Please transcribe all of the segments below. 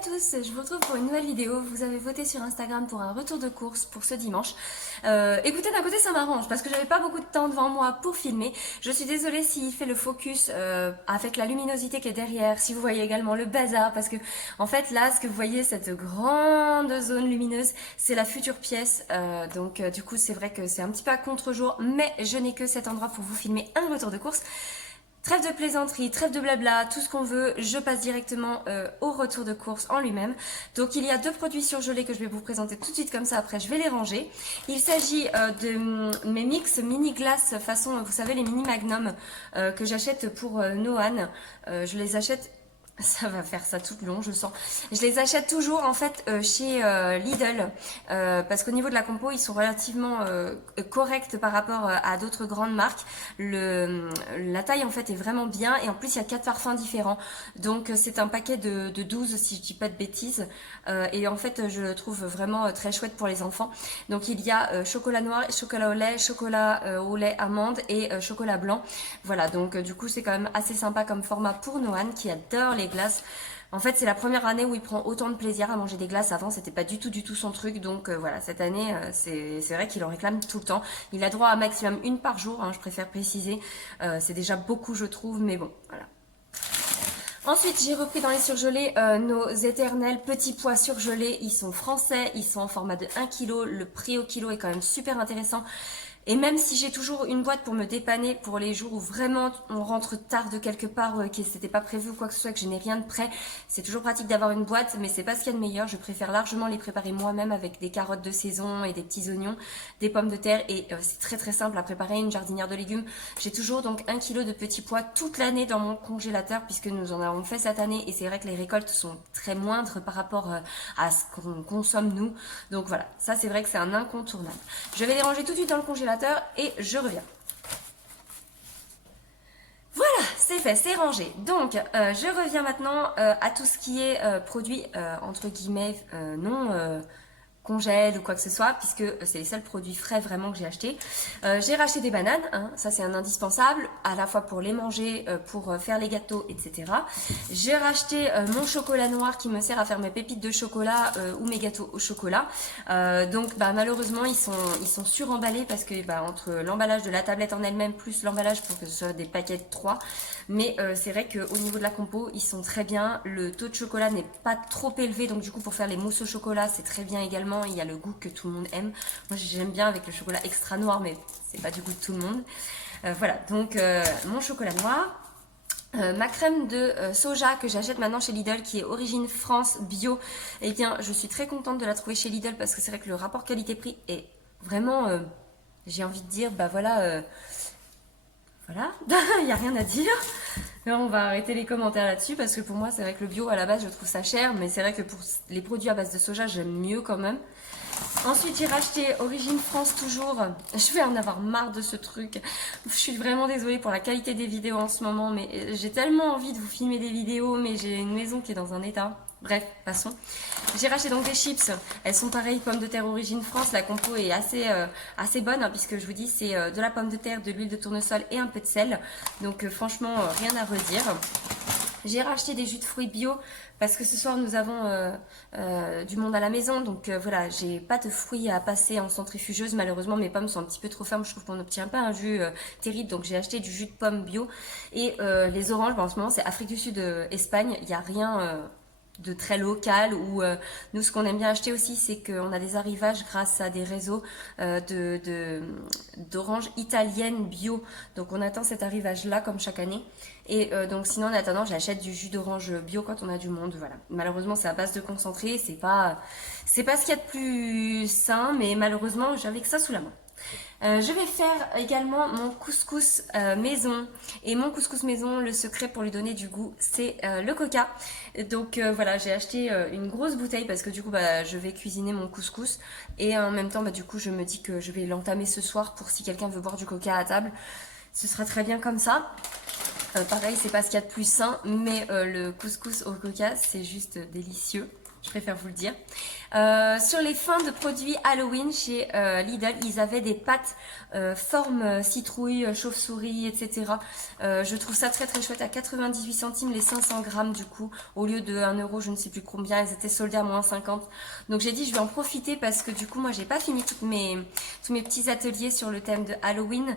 à tous, je vous retrouve pour une nouvelle vidéo. Vous avez voté sur Instagram pour un retour de course pour ce dimanche. Écoutez, d'un côté ça m'arrange parce que j'avais pas beaucoup de temps devant moi pour filmer. Je suis désolée s'il fait le focus avec la luminosité qui est derrière, si vous voyez également le bazar, parce que en fait là ce que vous voyez, cette grande zone lumineuse, c'est la future pièce. Donc du coup c'est vrai que c'est un petit peu à contre-jour, mais je n'ai que cet endroit pour vous filmer un retour de course. Trêve de plaisanterie, trêve de blabla, tout ce qu'on veut, je passe directement au retour de course en lui-même. Donc il y a deux produits surgelés que je vais vous présenter tout de suite comme ça, après je vais les ranger. Il s'agit de mes mix mini glaces façon, vous savez les mini magnum que j'achète pour Noan. Je les achète... Ça va faire ça tout le long, je sens. Je les achète toujours en fait chez Lidl parce qu'au niveau de la compo, ils sont relativement corrects par rapport à d'autres grandes marques. La taille en fait est vraiment bien et en plus il y a 4 parfums différents. Donc c'est un paquet de 12 si je dis pas de bêtises et en fait je le trouve vraiment très chouette pour les enfants. Donc il y a chocolat noir, chocolat au lait amande et chocolat blanc. Voilà, donc du coup c'est quand même assez sympa comme format pour Noan qui adore les glaces. En fait, c'est la première année où il prend autant de plaisir à manger des glaces. Avant, c'était pas du tout son truc. Donc voilà, cette année, c'est vrai qu'il en réclame tout le temps. Il a droit à maximum une par jour, hein, je préfère préciser. C'est déjà beaucoup, je trouve, mais bon, voilà. Ensuite, j'ai repris dans les surgelés nos éternels petits pois surgelés. Ils sont français, ils sont en format de 1 kg. Le prix au kilo est quand même super intéressant. Et même si j'ai toujours une boîte pour me dépanner pour les jours où vraiment on rentre tard de quelque part, que c'était pas prévu ou quoi que ce soit, que je n'ai rien de prêt, c'est toujours pratique d'avoir une boîte, mais c'est pas ce qu'il y a de meilleur. Je préfère largement les préparer moi-même avec des carottes de saison et des petits oignons, des pommes de terre, et c'est très simple à préparer, une jardinière de légumes. J'ai toujours donc 1 kg de petits pois toute l'année dans mon congélateur puisque nous en avons fait cette année et c'est vrai que les récoltes sont très moindres par rapport à ce qu'on consomme nous. Donc voilà, ça c'est vrai que c'est un incontournable. Je vais les ranger tout de suite dans le congélateur et je reviens. Voilà, c'est fait, c'est rangé. Donc, je reviens maintenant à tout ce qui est produit, entre guillemets, non congèle ou quoi que ce soit, puisque c'est les seuls produits frais vraiment que j'ai achetés. J'ai racheté des bananes, hein, ça c'est un indispensable, à la fois pour les manger, pour faire les gâteaux, etc. J'ai racheté mon chocolat noir qui me sert à faire mes pépites de chocolat ou mes gâteaux au chocolat. Donc malheureusement ils sont suremballés parce que entre l'emballage de la tablette en elle-même plus l'emballage pour que ce soit des paquets de 3, mais c'est vrai qu'au niveau de la compo ils sont très bien. Le taux de chocolat n'est pas trop élevé, donc du coup pour faire les mousses au chocolat c'est très bien également. Il y a le goût que tout le monde aime. Moi j'aime bien avec le chocolat extra noir, mais c'est pas du goût de tout le monde. Voilà, donc mon chocolat noir. Ma crème de soja que j'achète maintenant chez Lidl qui est origine France bio, eh bien je suis très contente de la trouver chez Lidl parce que c'est vrai que le rapport qualité-prix est vraiment, j'ai envie de dire, voilà, il n'y a rien à dire. Là, on va arrêter les commentaires là-dessus parce que pour moi c'est vrai que le bio à la base je trouve ça cher, mais c'est vrai que pour les produits à base de soja j'aime mieux quand même. Ensuite, j'ai racheté Origine France toujours. Je vais en avoir marre de ce truc. Je suis vraiment désolée pour la qualité des vidéos en ce moment, mais j'ai tellement envie de vous filmer des vidéos, mais j'ai une maison qui est dans un état. Bref, passons. J'ai racheté donc des chips. Elles sont pareilles, pommes de terre Origine France. La compo est assez bonne, hein, puisque je vous dis, c'est de la pomme de terre, de l'huile de tournesol et un peu de sel. Donc franchement, rien à redire. J'ai racheté des jus de fruits bio parce que ce soir nous avons du monde à la maison, donc voilà, j'ai pas de fruits à passer en centrifugeuse. Malheureusement mes pommes sont un petit peu trop fermes, je trouve qu'on n'obtient pas un jus terrible, donc j'ai acheté du jus de pomme bio. Et les oranges, en ce moment c'est Afrique du Sud, Espagne, il n'y a rien de très local. Ou nous ce qu'on aime bien acheter aussi c'est qu'on a des arrivages grâce à des réseaux d'oranges italiennes bio, donc on attend cet arrivage là comme chaque année. Et donc sinon en attendant j'achète du jus d'orange bio quand on a du monde. Voilà, malheureusement c'est à base de concentré, c'est pas ce qu'il y a de plus sain, mais malheureusement j'avais que ça sous la main. Je vais faire également mon couscous maison. Et mon couscous maison, le secret pour lui donner du goût, c'est le coca. Donc voilà, j'ai acheté une grosse bouteille parce que du coup je vais cuisiner mon couscous. Et en même temps du coup je me dis que je vais l'entamer ce soir pour si quelqu'un veut boire du coca à table. Ce sera très bien comme ça. Pareil, c'est pas ce qu'il y a de plus sain, mais le couscous au coca, c'est juste délicieux. Je préfère vous le dire. Sur les fins de produits Halloween chez Lidl, ils avaient des pâtes forme citrouille, chauve-souris, etc. Je trouve ça très très chouette à 98 centimes les 500 grammes du coup, au lieu de 1 euro, je ne sais plus combien, elles étaient soldées à moins 50. Donc j'ai dit je vais en profiter parce que du coup moi j'ai pas fini tous mes petits ateliers sur le thème de Halloween.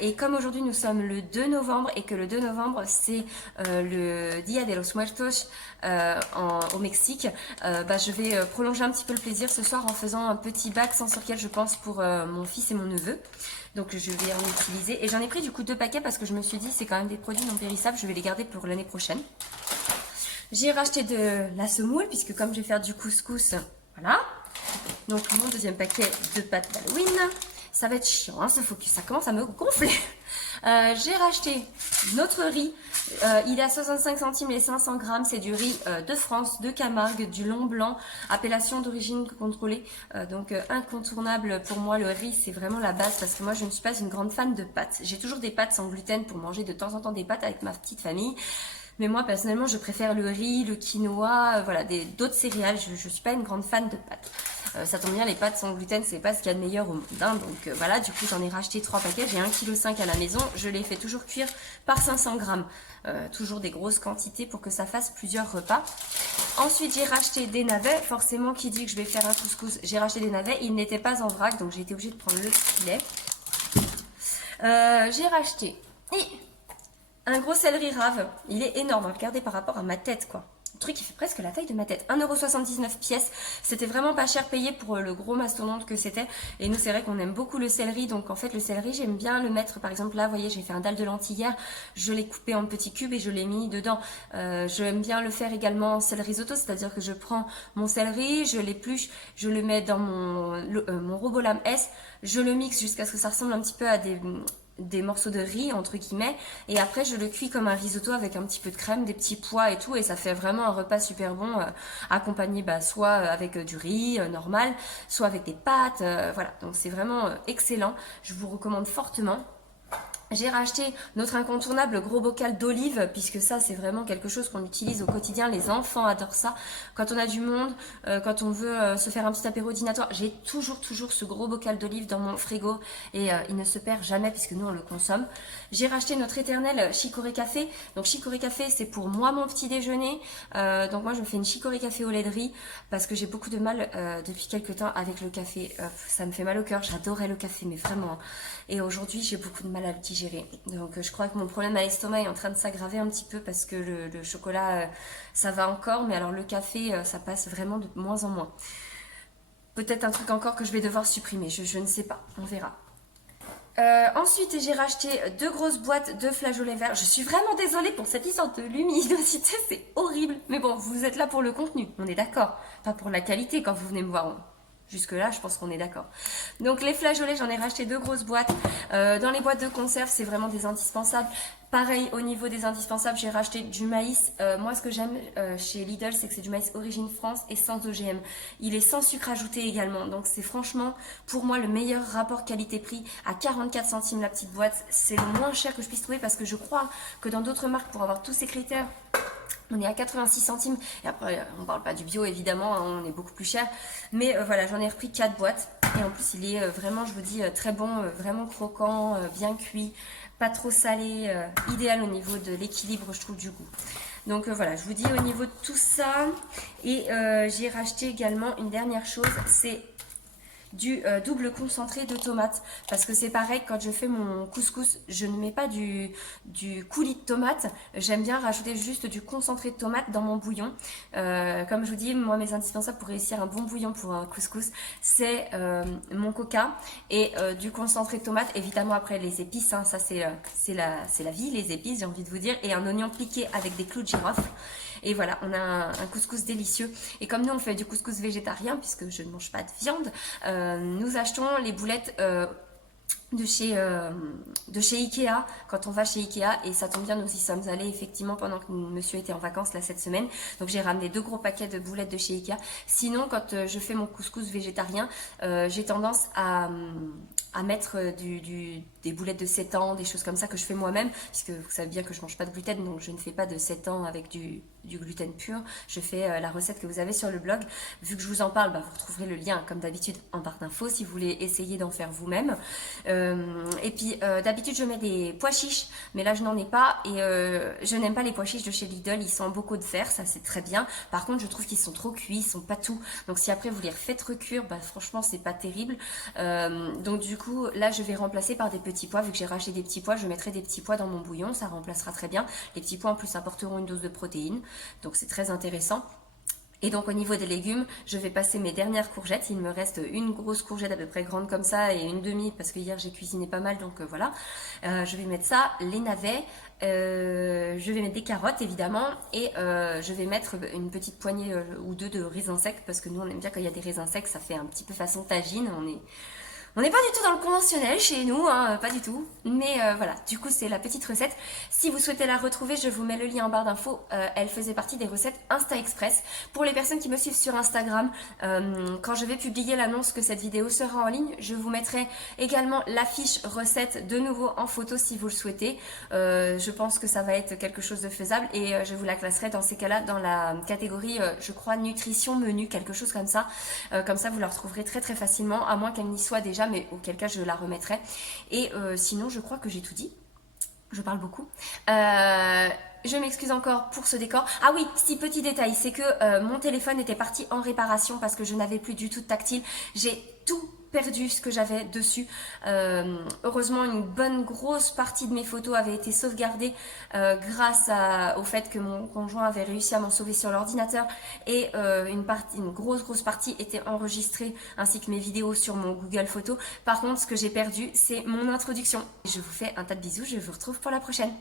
Et comme aujourd'hui nous sommes le 2 novembre et que le 2 novembre c'est le Dia de los Muertos au Mexique, je vais prolonger un petit peu le plaisir ce soir en faisant un petit bac sensoriel je pense pour mon fils et mon neveu. Donc je vais en utiliser et j'en ai pris du coup 2 paquets parce que je me suis dit c'est quand même des produits non périssables, je vais les garder pour l'année prochaine. J'ai racheté de la semoule puisque comme je vais faire du couscous, voilà. Donc mon deuxième paquet de pâtes d'Halloween. Ça va être chiant hein, ce focus, ça commence à me gonfler. J'ai racheté notre riz, il est à 65 centimes les 500 grammes, c'est du riz de France, de Camargue, du long blanc, appellation d'origine contrôlée, donc incontournable pour moi. Le riz c'est vraiment la base parce que moi je ne suis pas une grande fan de pâtes. J'ai toujours des pâtes sans gluten pour manger de temps en temps des pâtes avec ma petite famille. Mais moi personnellement je préfère le riz, le quinoa, voilà, d'autres céréales, je ne suis pas une grande fan de pâtes. Ça tombe bien, les pâtes sans gluten c'est pas ce qu'il y a de meilleur au monde hein. Donc voilà, du coup j'en ai racheté 3 paquets, j'ai 1,5 kg à la maison, je les fais toujours cuire par 500 grammes. Toujours des grosses quantités pour que ça fasse plusieurs repas. Ensuite j'ai racheté des navets, forcément qui dit que je vais faire un couscous, j'ai racheté des navets, ils n'étaient pas en vrac donc j'ai été obligée de prendre le filet. J'ai racheté un gros céleri rave, il est énorme, regardez par rapport à ma tête quoi. Le truc qui fait presque la taille de ma tête. 1,79 € pièce, c'était vraiment pas cher payé pour le gros mastodonte que c'était. Et nous c'est vrai qu'on aime beaucoup le céleri, donc en fait le céleri j'aime bien le mettre, par exemple là vous voyez j'ai fait un dalle de lentilles hier, je l'ai coupé en petits cubes et je l'ai mis dedans. J'aime bien le faire également en céleri risotto, c'est-à-dire que je prends mon céleri, je l'épluche, je le mets dans mon robot lame S, je le mixe jusqu'à ce que ça ressemble un petit peu à des morceaux de riz entre guillemets et après je le cuis comme un risotto avec un petit peu de crème, des petits pois et tout et ça fait vraiment un repas super bon accompagné soit avec du riz normal, soit avec des pâtes, voilà, donc c'est vraiment excellent, je vous recommande fortement. J'ai racheté notre incontournable gros bocal d'olive, puisque ça c'est vraiment quelque chose qu'on utilise au quotidien, les enfants adorent ça. Quand on a du monde, quand on veut se faire un petit apéro dînatoire, j'ai toujours ce gros bocal d'olive dans mon frigo et il ne se perd jamais puisque nous on le consomme. J'ai racheté notre éternel chicorée café, donc chicorée café c'est pour moi mon petit déjeuner, donc moi je me fais une chicorée café au lait de riz parce que j'ai beaucoup de mal depuis quelques temps avec le café, ça me fait mal au cœur, j'adorais le café mais vraiment, et aujourd'hui j'ai beaucoup de mal à le digérer. Donc je crois que mon problème à l'estomac est en train de s'aggraver un petit peu parce que le chocolat ça va encore, mais alors le café ça passe vraiment de moins en moins. Peut-être un truc encore que je vais devoir supprimer, je ne sais pas, on verra. Ensuite j'ai racheté 2 grosses boîtes de flageolets verts. Je suis vraiment désolée pour cette histoire de luminosité, c'est horrible. Mais bon, vous êtes là pour le contenu, on est d'accord. Pas pour la qualité quand vous venez me voir. Jusque là, je pense qu'on est d'accord. Donc les flageolets, j'en ai racheté 2 grosses boîtes. Dans les boîtes de conserve, c'est vraiment des indispensables. Pareil, au niveau des indispensables, j'ai racheté du maïs. Moi, ce que j'aime chez Lidl, c'est que c'est du maïs origine France et sans OGM. Il est sans sucre ajouté également. Donc c'est franchement, pour moi, le meilleur rapport qualité-prix. À 44 centimes la petite boîte, c'est le moins cher que je puisse trouver parce que je crois que dans d'autres marques, pour avoir tous ces critères, on est à 86 centimes. Et après, on parle pas du bio, évidemment, hein, on est beaucoup plus cher. Mais voilà, j'en ai repris 4 boîtes. Et en plus, il est vraiment, je vous dis, très bon, vraiment croquant, bien cuit, pas trop salé, idéal au niveau de l'équilibre, je trouve, du goût. Donc voilà, je vous dis au niveau de tout ça. Et j'ai racheté également une dernière chose, c'est du double concentré de tomates parce que c'est pareil, quand je fais mon couscous je ne mets pas du coulis de tomate, j'aime bien rajouter juste du concentré de tomate dans mon bouillon. Comme je vous dis, moi mes indispensables pour réussir un bon bouillon pour un couscous c'est mon coca et du concentré de tomate, évidemment après les épices, hein, ça c'est la vie, les épices j'ai envie de vous dire, et un oignon piqué avec des clous de girofle. Et voilà, on a un couscous délicieux. Et comme nous, on fait du couscous végétarien, puisque je ne mange pas de viande, nous achetons les boulettes de chez Ikea, quand on va chez Ikea, et ça tombe bien, nous y sommes allés effectivement pendant que monsieur était en vacances là cette semaine, donc j'ai ramené 2 gros paquets de boulettes de chez Ikea. Sinon, quand je fais mon couscous végétarien, j'ai tendance à mettre des boulettes de 7 ans, des choses comme ça que je fais moi-même, puisque vous savez bien que je mange pas de gluten, donc je ne fais pas de 7 ans avec du gluten pur. Je fais la recette que vous avez sur le blog. Vu que je vous en parle, vous retrouverez le lien comme d'habitude en barre d'infos si vous voulez essayer d'en faire vous-même. Et puis d'habitude je mets des pois chiches, mais là je n'en ai pas et je n'aime pas les pois chiches de chez Lidl, ils sont en bocaux de fer, ça c'est très bien. Par contre je trouve qu'ils sont trop cuits, ils sont pas tout. Donc si après vous les refaites recuire, franchement c'est pas terrible. Donc du coup là je vais remplacer par des petits pois. Vu que j'ai racheté des petits pois, je mettrai des petits pois dans mon bouillon, ça remplacera très bien. Les petits pois en plus apporteront une dose de protéines, donc c'est très intéressant. Et donc au niveau des légumes, je vais passer mes dernières courgettes. Il me reste une grosse courgette à peu près grande comme ça et une demi parce que hier j'ai cuisiné pas mal, donc voilà. Je vais mettre ça, les navets, je vais mettre des carottes évidemment et je vais mettre une petite poignée ou deux de raisins secs parce que nous on aime bien quand il y a des raisins secs, ça fait un petit peu façon tagine. On n'est pas du tout dans le conventionnel chez nous, hein, pas du tout. Mais voilà, du coup c'est la petite recette. Si vous souhaitez la retrouver, je vous mets le lien en barre d'infos. Elle faisait partie des recettes Insta Express. Pour les personnes qui me suivent sur Instagram, quand je vais publier l'annonce que cette vidéo sera en ligne, je vous mettrai également la fiche recette de nouveau en photo si vous le souhaitez. Je pense que ça va être quelque chose de faisable et je vous la classerai dans ces cas-là dans la catégorie, je crois, nutrition menu, quelque chose comme ça. Comme ça, vous la retrouverez très très facilement, à moins qu'elle n'y soit déjà, mais auquel cas je la remettrai. Et sinon, je crois que j'ai tout dit. Je parle beaucoup. Je m'excuse encore pour ce décor. Ah oui, si petit détail, c'est que mon téléphone était parti en réparation parce que je n'avais plus du tout de tactile. J'ai tout perdu ce que j'avais dessus. Heureusement, une bonne grosse partie de mes photos avait été sauvegardée grâce au fait que mon conjoint avait réussi à m'en sauver sur l'ordinateur et une grosse partie était enregistrée ainsi que mes vidéos sur mon Google Photos. Par contre, ce que j'ai perdu, c'est mon introduction. Je vous fais un tas de bisous, je vous retrouve pour la prochaine.